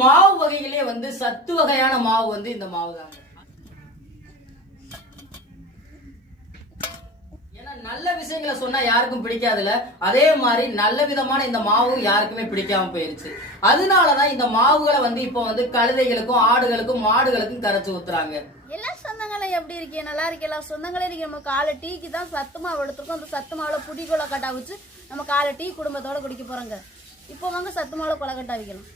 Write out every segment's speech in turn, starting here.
மாவு வகையிலே வந்து சத்து வகையான மாவு வந்து இந்த மாவு தாங்க. ஏன்னா நல்ல விஷயங்களை சொன்னா யாருக்கும் பிடிக்காதுல அதே மாதிரி நல்ல விதமான இந்த மாவும் யாருக்குமே பிடிக்காம போயிருச்சு. அதனாலதான் இந்த மாவுகளை வந்து இப்போ வந்து கழுதைகளுக்கும் ஆடுகளுக்கும் மாடுகளுக்கும் கரைச்சு ஊத்துறாங்க. எல்லா சொந்தங்களும் எப்படி இருக்கீங்க நல்லா இருக்கீங்களா சொந்தங்களே நீங்க நம்ம காலை டீக்கு தான் சத்து மாவு எடுத்துருக்கோம். அந்த சத்து மாவுல புடி கொலக்கட்டா வச்சு நம்ம காலை டீ குடும்பத்தோட குடிக்க போறோங்க. இப்போ வாங்க சத்து மாவுல கொலக்கட்டா வைக்கலாம்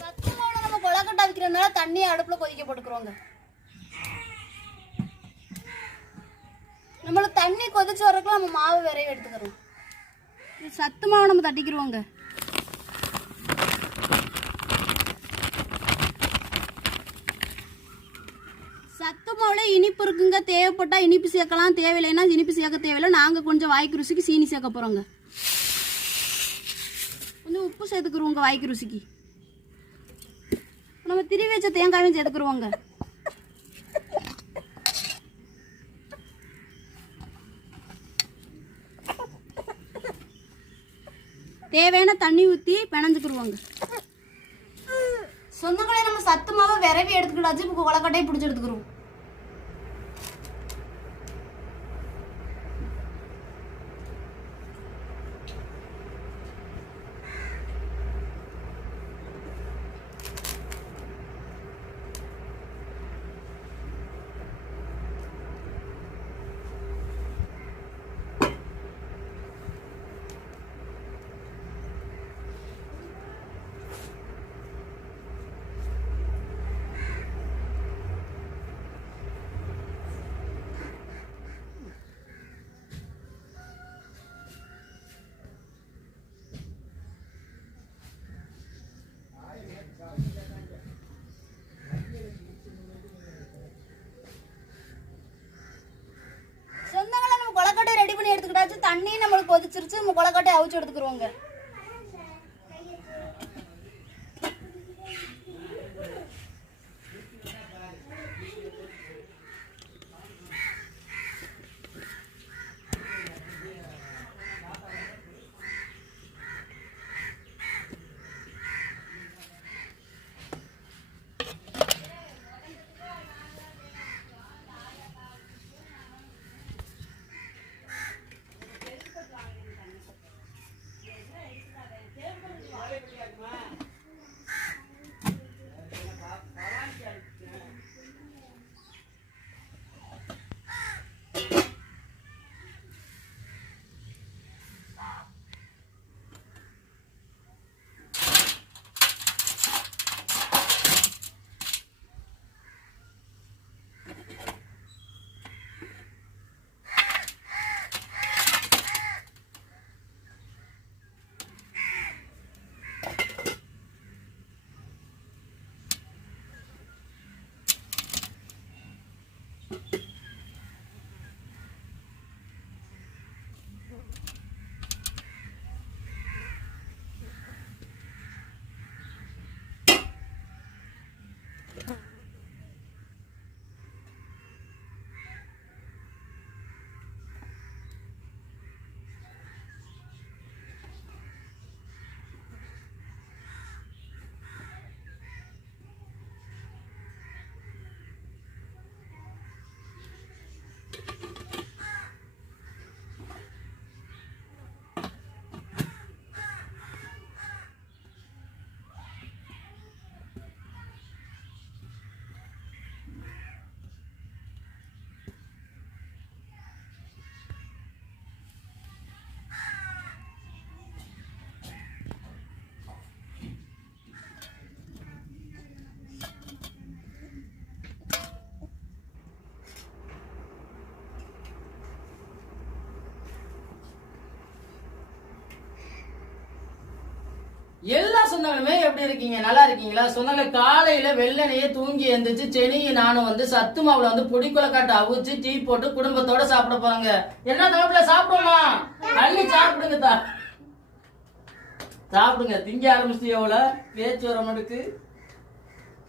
சத்து மாவுல நம்ம கொலக்கட்டா வைக்கிறதுனால தண்ணியை அடுப்பில் கொதிக்க போட்டுக்கிறோங்க. நம்மளுக்கு தண்ணி கொதிச்சு வரக்குள்ள நம்ம மாவு விரைவு எடுத்துக்கிறோம். இது சத்து மாவு நம்ம தட்டிக்கிறோங்க சத்து மாவுல இனிப்பு இருக்குங்க. தேவைப்பட்டா இனிப்பு சேர்க்கலாம். தேவையில்லைன்னா இனிப்பு சேர்க்க தேவையில்லை. நாங்கள் கொஞ்சம் வாய்க்கு ருசிக்கு சீனி சேர்க்க போகிறோங்க கொஞ்சம் உப்பு சேர்த்துக்குருவோங்க வாய்க்கு ருசிக்கு. நம்ம திரி வச்ச தேங்காயும் சேர்த்துக்குருவோங்க தேவையான தண்ணி ஊற்றி பிணைஞ்சுக்குருவாங்க. சொந்தங்களே நம்ம சத்து மாவை விரவி எடுத்துக்கிட்டாச்சு இப்போ கொலக்கட்டையை பிடிச்சி எடுத்துக்கிறோம் சொந்தங்களே நம்ம கொலக்கட்டை ரெடி பண்ணி எடுத்துக்கிட்டாச்சு தண்ணி நம்மளுக்கு கொதிச்சிருச்சு நம்ம கொலக்கட்டை அவிச்சு எடுத்துக்கிறோங்க சொந்தங்களுமே எப்படி இருக்கீங்க? நல்லா இருக்கீங்களா? சொந்தங்கள் காலையில வெள்ளனையே தூங்கி எழுந்திரிச்சு செனியும் நானும் வந்து சத்து மாவுல வந்து பொடி கொலக்காட்டை அவிச்சு டீ போட்டு குடும்பத்தோட சாப்பிட போறாங்க. என்ன தவிர சாப்பிடுமா அள்ளி சாப்பிடு சாப்பிடுங்க தா. சாப்பிடுங்க. திங்க ஆரம்பிச்சு எவ்வளோ பேச்சு வர மட்டுக்கு.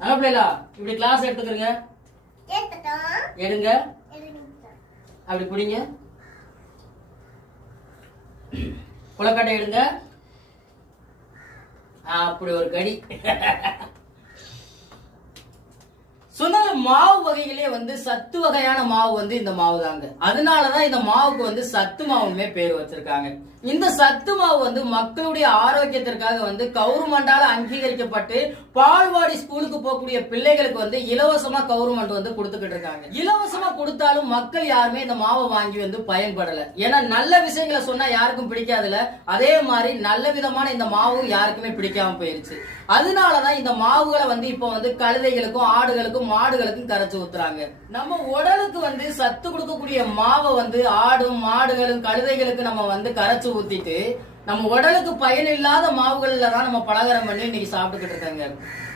அங்க பிள்ளைகளா இப்படி கிளாஸ் எடுத்துக்கிறங்க? எடுங்க. அப்படி பிடிங்க. குளக்கட்டை எடுங்க. அப்படி ஒரு கடி சொன்னது மாவு வகைகளே வந்து சத்து வகையான மாவு வந்து இந்த மாவு தாங்க அதனாலதான் இந்த மாவுக்கு வந்து சத்து மாவுமே பேர் வச்சிருக்காங்க. இந்த சத்து மாவு வந்து மக்களுடைய ஆரோக்கியத்திற்காக வந்து கவர்மெண்டால அங்கீகரிக்கப்பட்டு பால்வாடி ஸ்கூலுக்கு போகக்கூடிய பிள்ளைகளுக்கு வந்து இலவசமா கவுர்மெண்ட் வந்து கொடுத்துக்கிட்டு இருக்காங்க. இலவசமா கொடுத்தாலும் மக்கள் யாருமே இந்த மாவை வாங்கி வந்து பயன்படல. ஏன்னா நல்ல விஷயங்களை சொன்னா யாருக்கும் பிடிக்காதுல. அதே மாதிரி நல்ல விதமான இந்த மாவு யாருக்குமே பிடிக்காம போயிருச்சு. அதனாலதான் இந்த மாவுகளை வந்து இப்போ வந்து கழுதைகளுக்கும் ஆடுகளுக்கும் மாடுகளுக்கும் கரைச்சு ஊத்துறாங்க. நம்ம உடலுக்கு வந்து சத்து கொடுக்கக்கூடிய மாவை வந்து ஆடும் மாடுகளும் கழுதைகளுக்கு நம்ம வந்து கரைச்சு ஊத்திட்டு நம்ம உடலுக்கு பயனில்லாத மாவுகள்ல தான் நம்ம பலகாரம் பண்ணி இன்னைக்கு சாப்பிட்டுக்கிட்டு இருக்காங்க.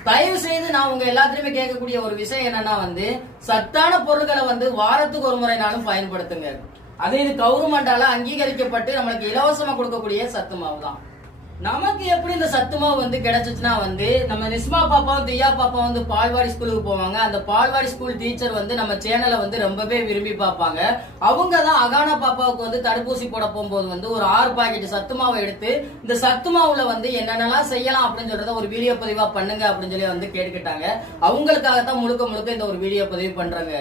தயவு செய்து நான் உங்க எல்லாத்துலயுமே கேட்கக்கூடிய ஒரு விஷயம் என்னன்னா வந்து சத்தான பொருட்களை வந்து வாரத்துக்கு ஒரு முறைனாலும் பயன்படுத்துங்க. அது இது கவர்மெண்டால அங்கீகரிக்கப்பட்டு நம்மளுக்கு இலவசமா கொடுக்கக்கூடிய சத்து மாவு தான் நமக்கு எப்படி இந்த சத்து மாவு வந்து கிடைச்சிச்சுன்னா வந்து நம்ம நிஸ்மா பாப்பாவும் தியா பாப்பா வந்து பால்வாடி ஸ்கூலுக்கு போவாங்க. அந்த பால்வாடி ஸ்கூல் டீச்சர் வந்து நம்ம சேனலை வந்து ரொம்பவே விரும்பி பார்ப்பாங்க. அவங்க தான் அகானா பாப்பாவுக்கு வந்து தடுப்பூசி போட போகும்போது வந்து ஒரு ஆறு பாக்கெட் சத்து மாவை எடுத்து இந்த சத்து மாவுல வந்து என்னென்னலாம் செய்யலாம் அப்படின்னு சொல்றத ஒரு வீடியோ பதிவா பண்ணுங்க அப்படின்னு சொல்லி வந்து கேட்டுக்கிட்டாங்க. அவங்களுக்காகத்தான் முழுக்க முழுக்க இந்த ஒரு வீடியோ பதிவு பண்றாங்க.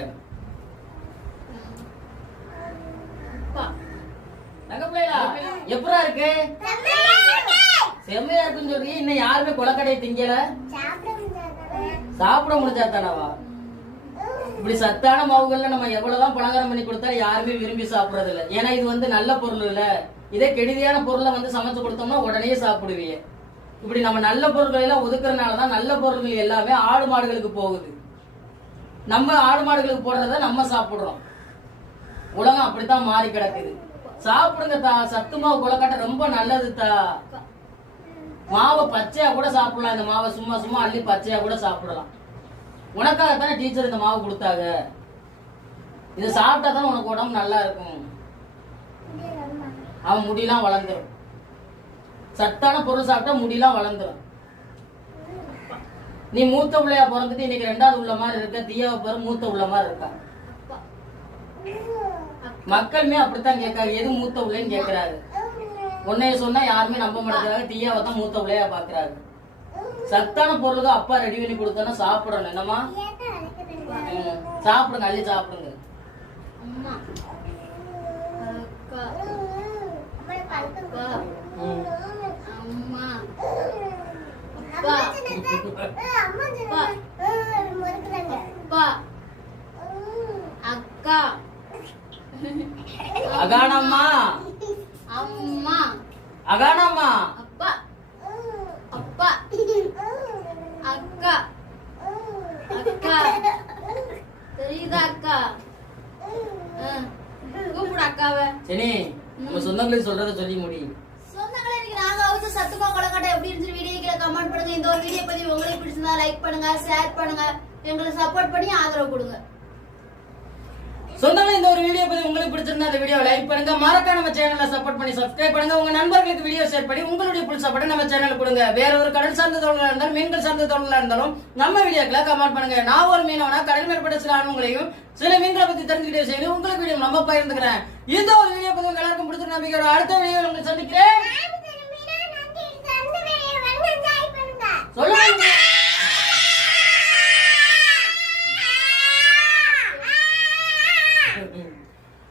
எப்படா இருக்கு? செம்மையா இருக்குன்னு சொல்லி இன்னும் யாருமே கொலக்கடையை திங்கல? சாப்பிட முடிஞ்சா தானவா? இப்படி சத்தான மாவுகள்ல நம்ம எவ்வளவுதான் பலகாரம் பண்ணி கொடுத்தாலும் யாருமே விரும்பி சாப்பிடுறது இல்ல ஏன்னா இது வந்து நல்ல பொருள் இல்ல. இதே கெடுதியான பொருளை வந்து சமைச்சு கொடுத்தோம்னா உடனே சாப்பிடுவீங்க இப்படி நம்ம நல்ல பொருட்கள் எல்லாம் ஒதுக்குறதுனாலதான் நல்ல பொருட்கள் எல்லாமே ஆடு மாடுகளுக்கு போகுது. நம்ம ஆடு மாடுகளுக்கு போடுறத நம்ம சாப்பிடுறோம். உலகம் அப்படித்தான் மாறி கிடக்குது. சாப்பிடுங்க தா சத்து மாவு கொலக்கட்டை ரொம்ப நல்லது தா. மாவை பச்சையா கூட சாப்பிடலாம். இந்த மாவை சும்மா சும்மா அள்ளி பச்சையா கூட சாப்பிடலாம். உனக்காகத்தானே டீச்சர் இந்த மாவு கொடுத்தாங்க. இதை சாப்பிட்டா தானே உனக்கு உடம்பு நல்லா இருக்கும். அவன் முடியெல்லாம் வளர்ந்துடும் சத்தான பொருள் சாப்பிட்டா முடியெல்லாம் வளர்ந்துடும் நீ மூத்த பிள்ளையா பிறந்துட்டு இன்னைக்கு ரெண்டாவது உள்ள மாதிரி இருக்க தீயாவை பிற மூத்த உள்ள மாதிரி இருக்கா? மக்களுமே அப்படித்தான் கேட்காங்க எது மூத்த பிள்ளைன்னு கேட்கிறாரு? உன்னைய சொன்னா யாருமே நம்ப மாட்டேங்கிறாங்க. தீயாவை தான் மூத்த பிள்ளையா பாக்குறாரு. சத்தான பொருள் தான் அப்பா ரெடி பண்ணி கொடுத்தோன்னா சாப்பிடணும். என்னம்மா? சாப்பிடுங்க அள்ளி சாப்பிடுங்க. அக்கா. அகானம்மா. அம்மா. அகானம்மா. அப்பா. அப்பா. அக்கா. அக்கா. தெரியுதா அக்கா? ஆ, கூப்பிடு அக்காவை. சரி நம்ம சொந்தங்களுக்கு சொல்றத சொல்லி முடியும் சொந்தங்களே இன்னைக்கு நாங்க அவிச்ச சத்துமா கொலக்கட்டை எப்படி இருந்துச்சு வீடியோ கீழே கமெண்ட் பண்ணுங்க. இந்த ஒரு வீடியோ பதிவு உங்களுக்கு பிடிச்சிருந்தா லைக் பண்ணுங்க ஷேர் பண்ணுங்க. எங்களுக்கு சப்போர்ட் பண்ணி ஆதரவு கொடுங்க. சொந்தங்களே இந்த ஒரு வீடியோ பத்தி உங்களுக்கு பிடிச்சிருந்தா அந்த வீடியோ லைக் பண்ணுங்க. மறக்காம நம்ம சேனலை சப்போர்ட் பண்ணி சப்ஸ்கிரைப் பண்ணுங்க. உங்க நண்பர்களுக்கு வீடியோ ஷேர் பண்ணி உங்களுடைய புல் சப்போர்ட் நம்ம சேனலுக்கு கொடுங்க. வேற ஒரு கடல் சார்ந்த தொழிலா இருந்தாலும் மீன்கள் சார்ந்த தொழிலா இருந்தாலும் நம்ம வீடியோக்களை கமெண்ட் பண்ணுங்க. நான் ஒரு மீனவனா கடல் மேற்பட்ட சில ஆண்களையும் சில மீன்களை பத்தி தெரிஞ்சுக்கிட்டே செய்யணும். உங்களுக்கு வீடியோ நம்ம பகிர்ந்துக்கிறேன். இந்த ஒரு வீடியோ பத்தி எல்லாருக்கும் பிடிச்சிருந்த நம்பிக்கையோட அடுத்த வீடியோ உங்களை சந்திக்கிறேன். சொல்லுங்க.